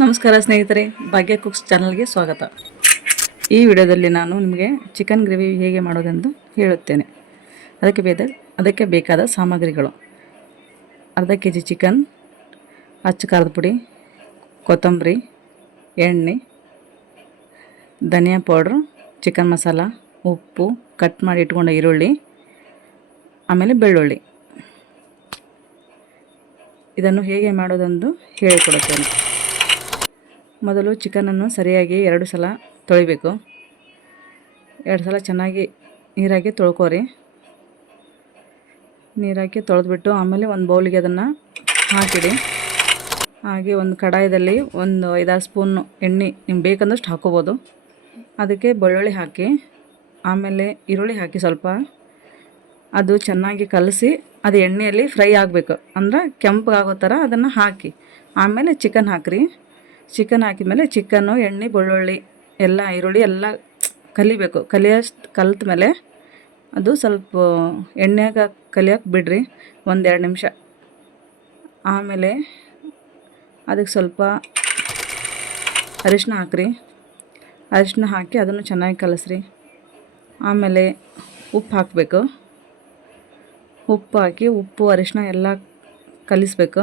ನಮಸ್ಕಾರ ಸ್ನೇಹಿತರೆ, ಭಾಗ್ಯ ಕುಕ್ಸ್ ಚಾನಲ್ಗೆ ಸ್ವಾಗತ. ಈ ವಿಡಿಯೋದಲ್ಲಿ ನಾನು ನಿಮಗೆ ಚಿಕನ್ ಗ್ರೇವಿ ಹೇಗೆ ಮಾಡೋದೆಂದು ಹೇಳುತ್ತೇನೆ. ಅದಕ್ಕೆ ಬೇದ, ಅದಕ್ಕೆ ಬೇಕಾದ ಸಾಮಗ್ರಿಗಳು. ಅರ್ಧ ಕೆ ಜಿ ಚಿಕನ್, ಅಚ್ಚ ಖಾರದ ಪುಡಿ, ಕೊತ್ತಂಬರಿ, ಎಣ್ಣೆ, ಧನಿಯಾ ಪೌಡ್ರು, ಚಿಕನ್ ಮಸಾಲ, ಉಪ್ಪು, ಕಟ್ ಮಾಡಿ ಇಟ್ಕೊಂಡ ಈರುಳ್ಳಿ, ಆಮೇಲೆ ಬೆಳ್ಳುಳ್ಳಿ. ಇದನ್ನು ಹೇಗೆ ಮಾಡೋದೆಂದು ಹೇಳಿಕೊಡುತ್ತೇನೆ. ಮೊದಲು ಚಿಕನನ್ನು ಸರಿಯಾಗಿ ಎರಡು ಸಲ ತೊಳಿಬೇಕು. ಎರಡು ಸಲ ಚೆನ್ನಾಗಿ ನೀರಾಗಿ ತೊಳ್ಕೊರಿ. ನೀರಾಕಿ ತೊಳೆದ್ಬಿಟ್ಟು ಆಮೇಲೆ ಒಂದು ಬೌಲಿಗೆ ಅದನ್ನು ಹಾಕಿಡಿ. ಹಾಗೆ ಒಂದು ಕಡಾಯದಲ್ಲಿ ಒಂದು ಐದಾರು ಸ್ಪೂನ್ ಎಣ್ಣೆ ನಿಮ್ಗೆ ಬೇಕಂದಷ್ಟು ಹಾಕೋಬೋದು. ಅದಕ್ಕೆ ಬೆಳ್ಳುಳ್ಳಿ ಹಾಕಿ, ಆಮೇಲೆ ಈರುಳ್ಳಿ ಹಾಕಿ ಸ್ವಲ್ಪ. ಅದು ಚೆನ್ನಾಗಿ ಕಲಸಿ, ಅದು ಎಣ್ಣೆಯಲ್ಲಿ ಫ್ರೈ ಆಗಬೇಕು. ಅಂದ್ರೆ ಕೆಂಪಗಾಗೋ ಥರ ಅದನ್ನು ಹಾಕಿ, ಆಮೇಲೆ ಚಿಕನ್ ಹಾಕಿರಿ. ಚಿಕನ್ ಹಾಕಿದ್ಮೇಲೆ ಚಿಕನ್ನು ಎಣ್ಣೆ, ಬೆಳ್ಳುಳ್ಳಿ, ಎಲ್ಲ ಈರುಳ್ಳಿ ಎಲ್ಲ ಕಲಿಬೇಕು. ಕಲಿಯೋಷ್ಟು ಕಲ್ತ ಮೇಲೆ ಅದು ಸ್ವಲ್ಪ ಎಣ್ಣೆಗ ಕಲಿಯೋಕೆ ಬಿಡ್ರಿ, ಒಂದೆರಡು ನಿಮಿಷ. ಆಮೇಲೆ ಅದಕ್ಕೆ ಸ್ವಲ್ಪ ಅರಿಶಿನ ಹಾಕ್ರಿ. ಅರಿಶಿನ ಹಾಕಿ ಅದನ್ನು ಚೆನ್ನಾಗಿ ಕಲಸ್ರಿ. ಆಮೇಲೆ ಉಪ್ಪು ಹಾಕಬೇಕು. ಉಪ್ಪು ಹಾಕಿ ಉಪ್ಪು ಅರಿಶಿನ ಎಲ್ಲ ಕಲಿಸ್ಬೇಕು.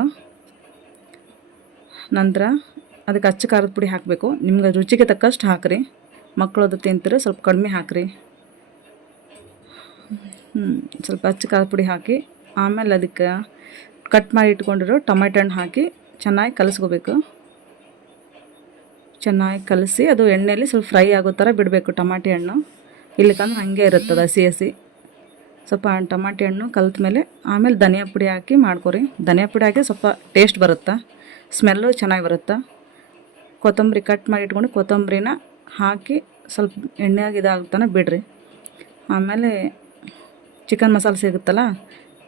ನಂತರ ಅದಕ್ಕೆ ಅಚ್ಚ ಖಾರದ ಪುಡಿ ಹಾಕಬೇಕು. ನಿಮ್ಗೆ ರುಚಿಗೆ ತಕ್ಕಷ್ಟು ಹಾಕಿರಿ. ಮಕ್ಕಳು ಅದು ತಿಂತಾರೆ, ಸ್ವಲ್ಪ ಕಡಿಮೆ ಹಾಕಿರಿ. ಸ್ವಲ್ಪ ಅಚ್ಚ ಖಾರದ ಪುಡಿ ಹಾಕಿ, ಆಮೇಲೆ ಅದಕ್ಕೆ ಕಟ್ ಮಾಡಿ ಇಟ್ಕೊಂಡಿರೋ ಟೊಮೆಟೊ ಹಣ್ಣು ಹಾಕಿ ಚೆನ್ನಾಗಿ ಕಲಸ್ಕೋಬೇಕು. ಚೆನ್ನಾಗಿ ಕಲಸಿ, ಅದು ಎಣ್ಣೆಯಲ್ಲಿ ಸ್ವಲ್ಪ ಫ್ರೈ ಆಗೋ ಥರ ಬಿಡಬೇಕು ಟಮಾಟಿ ಹಣ್ಣು. ಇಲ್ಲಿಕಂದ್ರೆ ಹಾಗೆ ಇರುತ್ತದೆ ಹಸಿ ಹಸಿ. ಸ್ವಲ್ಪ ಟಮಾಟಿ ಹಣ್ಣು ಕಲಿತ ಮೇಲೆ ಆಮೇಲೆ ಧನಿಯಾ ಪುಡಿ ಹಾಕಿ ಮಾಡ್ಕೊರಿ. ಧನಿಯಾ ಪುಡಿ ಹಾಕಿ ಸ್ವಲ್ಪ ಟೇಸ್ಟ್ ಬರುತ್ತೆ? ಸ್ಮೆಲ್ಲು ಚೆನ್ನಾಗಿ ಬರುತ್ತೆ? ಕೊತ್ತಂಬರಿ ಕಟ್ ಮಾಡಿ ಇಟ್ಕೊಂಡು ಕೊತ್ತಂಬರಿನ ಹಾಕಿ ಸ್ವಲ್ಪ ಎಣ್ಣೆಯಾಗಿ ಇದಾಗ್ತಾನೆ ಬಿಡ್ರಿ. ಆಮೇಲೆ ಚಿಕನ್ ಮಸಾಲೆ ಸಿಗುತ್ತಲ್ಲ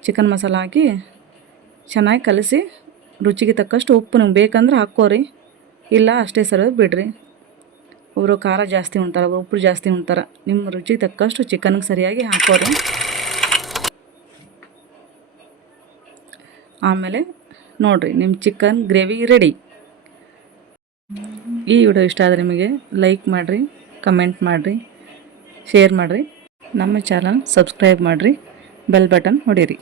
ಚಿಕನ್ ಮಸಾಲ ಹಾಕಿ ಚೆನ್ನಾಗಿ ಕಲಸಿ ರುಚಿಗೆ ತಕ್ಕಷ್ಟು ಉಪ್ಪು ನಿಮ್ಗೆ ಬೇಕಂದ್ರೆ ಹಾಕ್ಕೋರಿ. ಇಲ್ಲ ಅಷ್ಟೇ ಸರ ಬಿಡ್ರಿ. ಒಬ್ಬರು ಖಾರ ಜಾಸ್ತಿ ಉಣ್ತಾರೆ ಒಬ್ಬರು ಉಪ್ಪು ಜಾಸ್ತಿ ಉಣ್ತಾರೆ, ನಿಮ್ಮ ರುಚಿಗೆ ತಕ್ಕಷ್ಟು ಚಿಕನ್ಗೆ ಸರಿಯಾಗಿ ಹಾಕೋರಿ ಆಮೇಲೆ ನೋಡಿರಿ, ನಿಮ್ಮ ಚಿಕನ್ ಗ್ರೇವಿ ರೆಡಿ ಈ ವಿಡಿಯೋ ಇಷ್ಟ ಆದರೆ ನಿಮಗೆ ಲೈಕ್ ಮಾಡಿರಿ, ಕಮೆಂಟ್ ಮಾಡಿರಿ, ಶೇರ್ ಮಾಡಿರಿ. ನಮ್ಮ ಚಾನಲ್ ಸಬ್ಸ್ಕ್ರೈಬ್ ಮಾಡಿರಿ, ಬೆಲ್ ಬಟನ್ ಹೊಡೀರಿ.